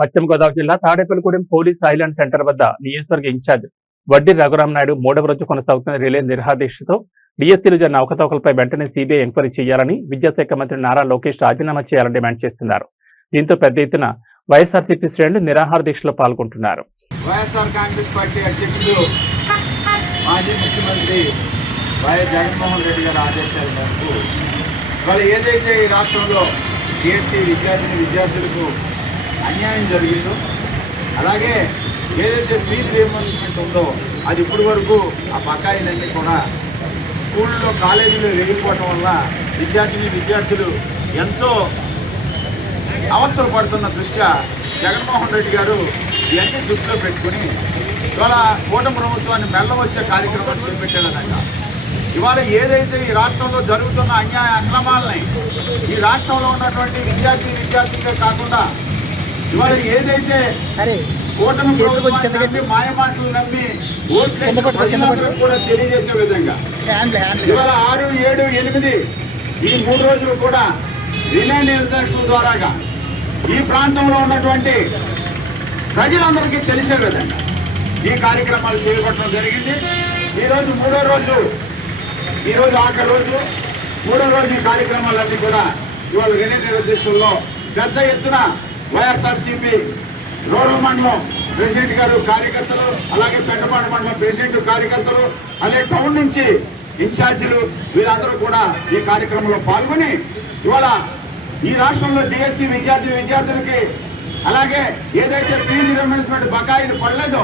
పశ్చిమ గోదావరి జిల్లా Tadepalligudem police island centre వద్ద నియోజకవర్గ ఇన్ఛార్జ్ వడ్డీ రఘురామనాయుడు 3వ రోజు కొనసాగుతున్న రిలే నిరాహారదీక్షతో డిఎస్సీలు జరిగిన అవకతవకలపై వెంటనే సీబీఐ ఎంక్వైరీ చేయాలని విద్యాశాఖ మంత్రి నారా లోకేష్ రాజీనామా చేయాలని డిమాండ్ చేస్తున్నారు. దీంతో పెద్ద ఎత్తున వైఎస్ఆర్సీపీ శ్రేణులు నిరాహార దీక్షలో పాల్గొంటున్నారు. వైఎస్ఆర్ కాంగ్రెస్ పార్టీ అధ్యక్షుడు మాజీ ముఖ్యమంత్రి వైఎస్ జగన్మోహన్ రెడ్డి గారి ఆదేశాల మేరకు వాళ్ళు ఏదైతే ఈ రాష్ట్రంలో డిఎస్సీ విద్యార్థులకు అన్యాయం జరిగిందో, అలాగే ఏదైతే ఫీజు రీయింబర్స్మెంట్ ఉందో అది ఇప్పటి వరకు ఆ బకాయిలన్నీ కూడా స్కూళ్ళలో కాలేజీలో వెళ్ళిపోవటం వల్ల విద్యార్థులు ఎంతో అవసరం పడుతున్న దృష్ట్యా జగన్మోహన్ రెడ్డి గారు ఇవన్నీ దృష్టిలో పెట్టుకుని ఇవాళ కూటమి ప్రభుత్వాన్ని మెల్లవచ్చే కార్యక్రమం చేపట్టారనగా ఇవాళ ఏదైతే ఈ రాష్ట్రంలో జరుగుతున్న అన్యాయ అక్రమాలని ఈ రాష్ట్రంలో ఉన్నటువంటి విద్యార్థులే కాకుండా ఇవాళ ఏదైతే కూటమి ప్రభుత్వాన్ని మాయమాటలు నమ్మి ఓట్లేసిన ప్రజలందరూ కూడా తెలియజేసే విధంగా ఇవాళ 6, 7, 8 ఈ 3 రోజులు కూడా రిలే నిదర్శనం ద్వారాగా ఈ ప్రాంతంలో ఉన్నటువంటి ప్రజలందరికీ తెలిసే విధంగా ఈ కార్యక్రమాలు చేపట్టడం జరిగింది. ఈరోజు 3వ రోజు, ఈరోజు ఆఖరి రోజు, 3వ రోజు ఈ కార్యక్రమాలన్నీ కూడా ఇవాళ రిలే నిదర్శనంలో పెద్ద ఎత్తున వైఎస్ఆర్సీపీ రూరల్ మండలం ప్రెసిడెంట్ గారు కార్యకర్తలు, అలాగే పెద్దపాడు మండలం ప్రెసిడెంట్ కార్యకర్తలు, అలాగే టౌన్ నుంచి ఇన్ఛార్జీలు వీళ్ళందరూ కూడా ఈ కార్యక్రమంలో పాల్గొని ఇవాళ ఈ రాష్ట్రంలో డిఎస్సీ విద్యార్థులకి అలాగే ఏదైతే ఫీజు రీయింబర్స్మెంట్ బకాయిలు పడలేదో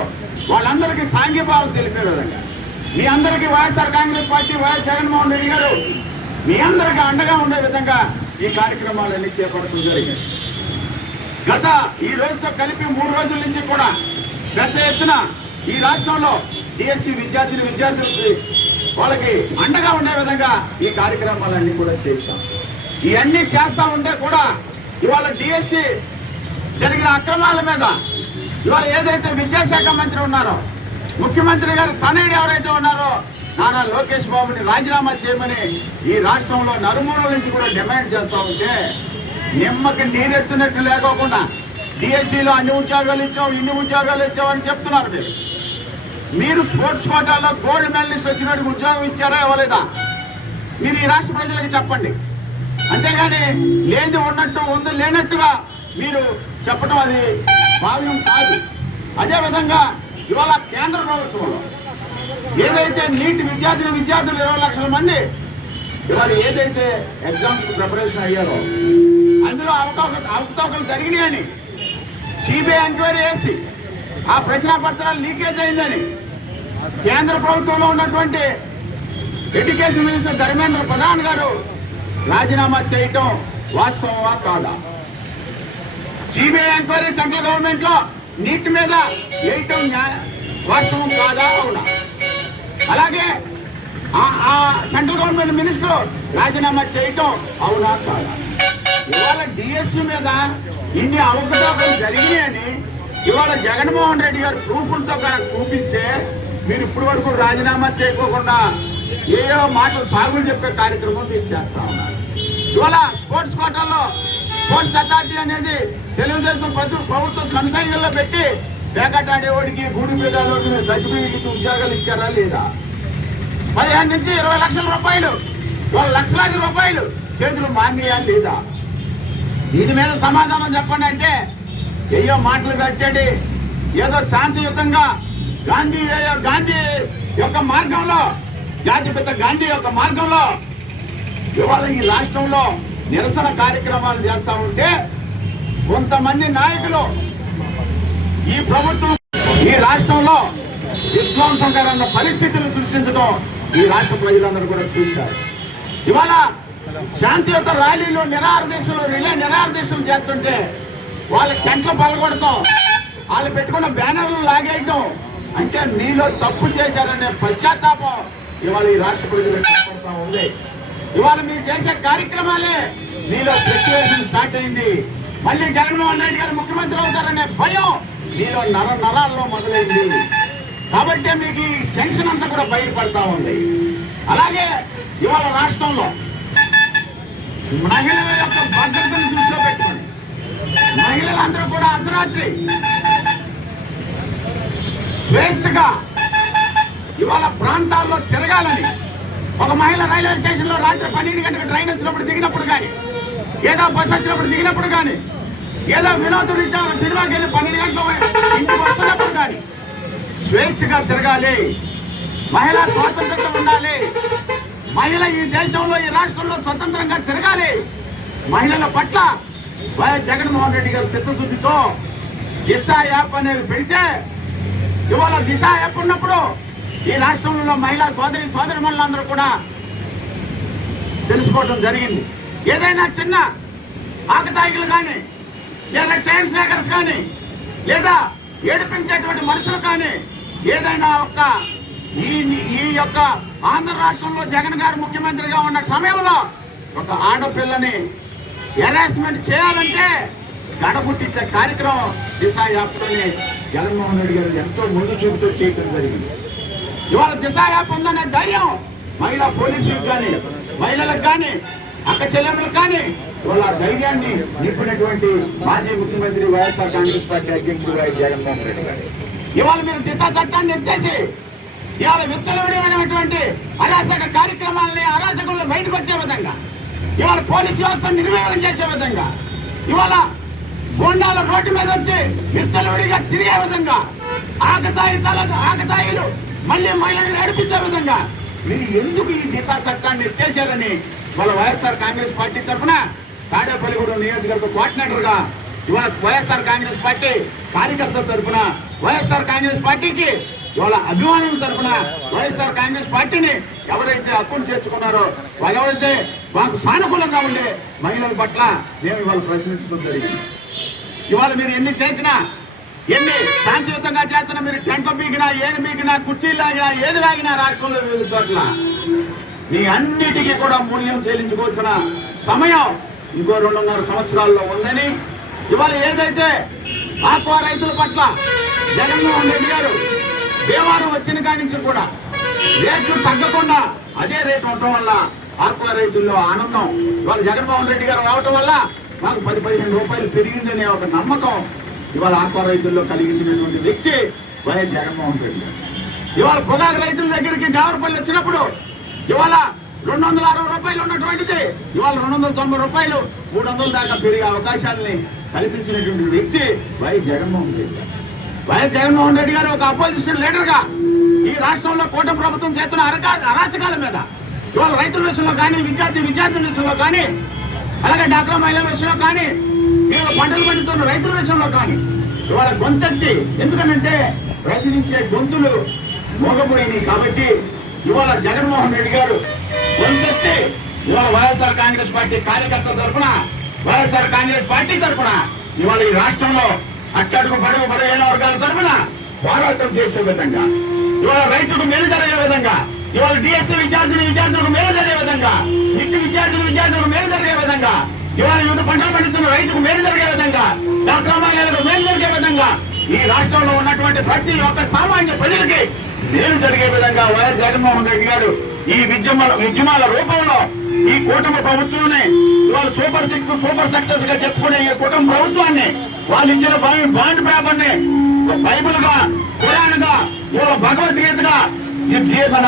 వాళ్ళందరికీ సాంఘీభావం తెలిపే విధంగా మీ అందరికీ వైఎస్ఆర్ కాంగ్రెస్ పార్టీ వైఎస్ జగన్మోహన్ రెడ్డి గారు మీ అందరికీ అండగా ఉండే విధంగా ఈ కార్యక్రమాలన్నీ చేపట్టడం జరిగింది. గత ఈ రోజుతో కలిపి 3 రోజుల నుంచి కూడా పెద్ద ఎత్తున ఈ రాష్ట్రంలో డిఎస్సీ విద్యార్థులకి వాళ్ళకి అండగా ఉండే విధంగా ఈ కార్యక్రమాలన్నీ కూడా చేశాం. ఇవన్నీ చేస్తూ ఉంటే కూడా ఇవాళ డిఎస్సీ జరిగిన అక్రమాల మీద ఇవాళ ఏదైతే విద్యాశాఖ మంత్రి ఉన్నారో, ముఖ్యమంత్రి గారు తనయుడు ఎవరైతే ఉన్నారో నారా లోకేష్ బాబుని రాజీనామా చేయమని ఈ రాష్ట్రంలో నలుమూలల నుంచి కూడా డిమాండ్ చేస్తూ ఉంటే నిమ్మకి నీరెత్తినట్టు లేకోకుండా డిఎస్సీలో అన్ని ఉద్యోగాలు ఇచ్చాం, ఇన్ని ఉద్యోగాలు ఇచ్చామని చెప్తున్నారు. మీరు స్పోర్ట్స్ కోటాలో గోల్డ్ మెడలిస్ట్ వచ్చినట్టు ఉద్యోగం ఇచ్చారా ఇవ్వలేదా? మీరు ఈ రాష్ట్ర ప్రజలకు చెప్పండి. అంతేగాని లేని ఉన్నట్టు ఉంది లేనట్టుగా మీరు చెప్పడం అది భావ్యం కాదు. అదేవిధంగా ఇవాళ కేంద్ర ప్రభుత్వంలో ఏదైతే నీట్ విద్యార్థులు 20 లక్షల మంది ఇవాళ ఏదైతే ఎగ్జామ్స్ ప్రిపరేషన్ అయ్యారో అందులో అవకతవకలు జరిగినాయని సిబిఐ ఎంక్వైరీ చేసి ఆ ప్రశ్నాపత్రాలు లీకేజ్ అయిందని కేంద్ర ప్రభుత్వంలో ఉన్నటువంటి ఎడ్యుకేషన్ మినిస్టర్ ధర్మేంద్ర ప్రధాన్ గారు రాజీనామా చేయటం వాస్తవమా కాదా? సిబిఐ ఎంక్వైరీ సెంట్రల్ గవర్నమెంట్ లో నీట్ మీద వేయటం వాస్తవం కాదా? అవునా? అలాగే ఆ సెంట్రల్ గవర్నమెంట్ మినిస్టర్ రాజీనామా చేయటం అవునా కాదా? ఇవాళ డిఎస్సీ మీద ఇన్ని అవకతవకలు జరిగినాయని ఇవాళ జగన్మోహన్ రెడ్డి గారు ప్రూఫ్లతో చూపిస్తే మీరు ఇప్పటి వరకు రాజీనామా చేయకోకుండా ఏయో మాటలు సాగులు చెప్పే కార్యక్రమం మీరు చేస్తా ఉన్నారు. ఇవాళ స్పోర్ట్స్ కోటాల్లో స్పోర్ట్స్ అథారిటీ అనేది తెలుగుదేశం ప్రభుత్వం కనసాగిలో పెట్టి పేకాట ఆడేవాడికి గూడి పెట్టేవాడికి సర్టిఫికేట్ ఇచ్చి ఉద్యోగాలు ఇచ్చారా లేదా? 15 నుంచి 20 లక్షల రూపాయలు, 1 లక్షలాది రూపాయలు చేతులు మానేయా లేదా? దీని మీద సమాధానం చెప్పండి. అంటే ఏయో మాటలు కట్టాడు, ఏదో శాంతియుతంగా గాంధీ యొక్క మార్గంలో, జాతిపిత గాంధీ యొక్క మార్గంలో ఇవాళ ఈ రాష్ట్రంలో నిరసన కార్యక్రమాలు చేస్తూ ఉంటే కొంతమంది నాయకులు ఈ ప్రభుత్వం ఈ రాష్ట్రంలో విధ్వంసకరమైన పరిస్థితులు సృష్టించడం ఈ రాష్ట్ర ప్రజలందరూ కూడా చూశారు. ఇవాళ శాంతియుత ర్యాలీలు రిలే నిరాహారదీక్షలు చేస్తుంటే వాళ్ళ టెంట్లు పలగొడతాం, వాళ్ళు పెట్టుకున్న బ్యానర్లు లాగేయటం అంటే మీలో తప్పు చేశారనే పశ్చాత్తాపం ఇవాళ ఈ రాష్ట్ర ప్రజలకు కనపడతా ఉంది. ఇవాళ మీరు చేసే కార్యక్రమాలే మీలో ఫ్లక్చువేషన్ స్టార్ట్ అయింది. మళ్ళీ జగన్మోహన్ రెడ్డి గారు ముఖ్యమంత్రి అవుతారనే భయం మీలో నరాల్లో మొదలైంది. కాబట్టి మీకు ఈ టెన్షన్ అంతా కూడా బయటపడతా ఉంది. అలాగే ఇవాళ రాష్ట్రంలో మహిళల యొక్క భద్రతను దృష్టిలో పెట్టుకోండి. మహిళలందరూ కూడా అర్ధరాత్రి స్వేచ్ఛగా ఇవాళ ప్రాంతాల్లో తిరగాలని ఒక మహిళ రైల్వే స్టేషన్లో రాత్రి 12 గంటలకు ట్రైన్ వచ్చినప్పుడు దిగినప్పుడు కానీ, ఏదో బస్సు వచ్చినప్పుడు దిగినప్పుడు కానీ, ఏదో వినోదం రీత్యా సినిమాకి వెళ్ళి 12 గంటల ఇంటికి వస్తున్నప్పుడు కానీ స్వేచ్ఛగా తిరగాలి. మహిళా స్వాతంత్రత ఉండాలి. మహిళ ఈ దేశంలో ఈ రాష్ట్రంలో స్వతంత్రంగా తిరగాలి. మహిళల పట్ల వైఎస్ జగన్మోహన్ రెడ్డి గారు చిత్తశుద్ధితో దిశ యాప్ అనేది పెడితే ఇవాళ దిశ యాప్ ఉన్నప్పుడు ఈ రాష్ట్రంలో మహిళా సోదరిమణులందరూ కూడా తెలుసుకోవడం జరిగింది. ఏదైనా చిన్న ఆకతాయిలు కానీ, లేదా చైన్ స్నేకర్స్ కానీ, లేదా ఏడిపించేటువంటి మనుషులు కానీ, ఏదైనా ఈ యొక్క ఆంధ్ర రాష్ట్రంలో జగన్ గారు ముఖ్యమంత్రిగా ఉన్న సమయంలో ఒక ఆడపిల్లని హెరాస్మెంట్ చేయాలంటే గడపుట్టించే కార్యక్రమం దిశ యాప్తోనే జగన్మోహన్ రెడ్డి గారు ఎంతో ముందు చూపుతూ చేయడం జరిగింది. ఇవాళ దిశ యాప్ ఉందనే ధైర్యం మహిళా పోలీసులకు కానీ, మహిళలకు కానీ, అక్క చెల్లెమ్మలకు కానీ ఇవాళ ధైర్యాన్ని నింపినటువంటి మాజీ ముఖ్యమంత్రి వైఎస్ఆర్ కాంగ్రెస్ పార్టీ అధ్యక్షుడు వైఎస్ జగన్మోహన్ రెడ్డి గారు ఇవాళ మీరు దిశ చట్టాన్ని ఎత్తేసి ఇవాళ విచ్చలవిడిమైనటువంటి అరాచక కార్యక్రమాలని, అరాచకులను బయటకు వచ్చే విధంగా, ఇవాళ పోలీసు వ్యవస్థను నిర్వహణ చేసే విధంగా, ఇవాళ గోండాల రోడ్డు మీద వచ్చి విచ్చలవిడిగా తిరిగే విధంగా, ఆకతాయిలు మళ్ళీ మహిళలను నడిపించే విధంగా మీరు ఎందుకు ఈ దిశ చట్టాన్ని ఎత్తేసారని వాళ్ళ వైఎస్ఆర్ కాంగ్రెస్ పార్టీ తరఫున తాడేపల్లిగూడెం నియోజకవర్గ కోఆర్డినేటర్గా ఇవాళ వైఎస్ఆర్ కాంగ్రెస్ పార్టీ కార్యకర్తల తరఫున, వైఎస్ఆర్ కాంగ్రెస్ పార్టీకి ఇవాళ అభిమానుల తరఫున, వైఎస్ఆర్ కాంగ్రెస్ పార్టీని ఎవరైతే హక్కును చేర్చుకున్నారో వాళ్ళు ఎవరైతే మాకు సానుకూలంగా ఉండే మహిళల పట్ల మేము ఇవాళ ప్రశ్నించడం జరిగింది. ఇవాళ మీరు ఎన్ని చేసినా, ఎన్ని శాంతియుతంగా చేస్తున్నా, మీరు టెంట్లు బీగినా, ఏది బీగినా, కుర్చీలు లాగినా, ఏది లాగినా రాష్ట్రంలో వివిధ చోట్ల మీ అన్నిటికీ కూడా మూల్యం చెల్లించుకోవాల్సిన సమయం ఇంకో 2.5 సంవత్సరాల్లో ఉందని ఇవాళ ఏదైతే ఆక్వా రైతుల పట్ల జగన్మోహన్ రెడ్డి గారు దేవారం వచ్చిన కాడి నుంచి కూడా రేట్లు తగ్గకుండా అదే రేటు ఉండటం వల్ల ఆక్వా రైతుల్లో ఆనందం ఇవాళ జగన్మోహన్ రెడ్డి గారు రావటం వల్ల మాకు 10-15 రూపాయలు పెరిగిందనే ఒక నమ్మకం ఇవాళ ఆక్వా రైతుల్లో కలిగించినటువంటి వ్యక్తి వైఎస్ జగన్మోహన్ రెడ్డి గారు. ఇవాళ పొగాకు రైతుల దగ్గరికి జావరపల్లి వచ్చినప్పుడు ఇవాళ 260 రూపాయలు ఉన్నటువంటిది ఇవాళ 290 రూపాయలు, 300 దాకా పెరిగే అవకాశాలని కల్పించినటువంటి వ్యక్తి వైఎస్ జగన్మోహన్ రెడ్డి గారు. వైఎస్ జగన్మోహన్ రెడ్డి గారు ఒక అపోజిషన్ లీడర్గా ఈ రాష్ట్రంలో కూటమి ప్రభుత్వం చేస్తున్న అరాచకాల మీద ఇవాళ రైతుల విషయంలో కానీ, విద్యార్థుల విషయంలో కానీ, అలాగే డాక్రా మహిళల విషయంలో కానీ, వీళ్ళ పంటలు పండుతున్న రైతుల విషయంలో కానీ ఇవాళ గొంతెత్తి, ఎందుకనంటే ప్రశ్నించే గొంతులు మోగపోయినాయి కాబట్టి ఇవాళ జగన్మోహన్ రెడ్డి గారు గొంతెత్తి ఇవాళ వైఎస్ఆర్ కాంగ్రెస్ పార్టీ కార్యకర్తల తరఫున, వైఎస్ఆర్ కాంగ్రెస్ పార్టీ తరఫున ఇవాళ ఈ రాష్ట్రంలో అట్టడుగు బడుగు వర్గాల తరఫున పోరాటం చేసే విధంగా, ఇవాళ రైతులకు మేలు జరిగే విధంగా, ఇవాళ డిఎస్సీ విద్యార్థులకు మేలు జరిగే విధంగా, నిత్య విద్యార్థులకు మేలు జరిగే విధంగా, ఇవాళ యువత పంటలు పండిస్తున్న రైతుకు మేలు జరిగే విధంగా, డాక్టర్ మహిళలకు మేలు జరిగే విధంగా, ఈ రాష్ట్రంలో ఉన్నటువంటి ప్రతి ఒక్క సామాన్య ప్రజలకి మేలు జరిగే విధంగా వైఎస్ జగన్మోహన్ రెడ్డి గారు ఈ ఉద్యమాల రూపంలో ఈ కూటమి ప్రభుత్వాన్ని ఇవాళ సూపర్ 6 సూపర్ సక్సెస్ గా చెప్పుకునే ఈ కూటమి ప్రభుత్వాన్ని వాళ్ళు ఇచ్చిన బాండ్ పేపర్ ని బైబుల్ గా, ఖురాన్ గా, భగవద్గీతగా మన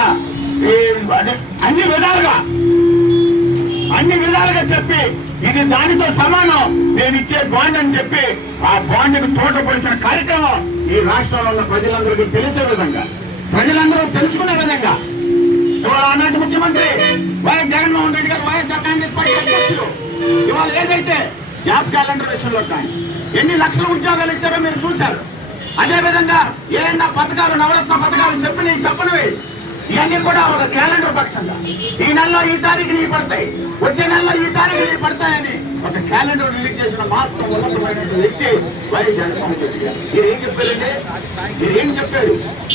అన్ని విధాలుగా చెప్పి ఇది దానితో సమానం నేను ఇచ్చే బాండ్ అని చెప్పి ఆ బాండ్ కు తోట పొడిచిన కార్యక్రమం ఈ రాష్ట్రంలో ఉన్న ప్రజలందరికీ తెలిసే విధంగా, ప్రజలందరూ తెలుసుకునే విధంగా ఇవాళ అన్నట్టు ముఖ్యమంత్రి వైఎస్ జగన్మోహన్ రెడ్డి గారు వైఎస్ఆర్ కాంగ్రెస్ పార్టీ అధ్యక్షులు ఇవాళ ఏదైతే జాబ్ క్యాలెండర్ విషయంలో కానీ ఎన్ని లక్షల ఉద్యోగాలు ఇచ్చారో మీరు చూశారు. అదేవిధంగా ఏదైనా పథకాలు, నవరత్న పథకాలు చెప్పనివి ఇవన్నీ కూడా ఒక క్యాలెండర్ పక్షంగా ఈ నెలలో ఈ తారీఖుని పడతాయి, వచ్చే నెలలో ఈ తారీఖుని పడతాయని ఒక క్యాలెండర్ రిలీజ్ చేసిన మాత్రం ఉన్నతమైన వ్యక్తి వైఎస్ జగన్మోహన్ రెడ్డి గారు. మీరేం చెప్పారంటే మీరేం చెప్పారు?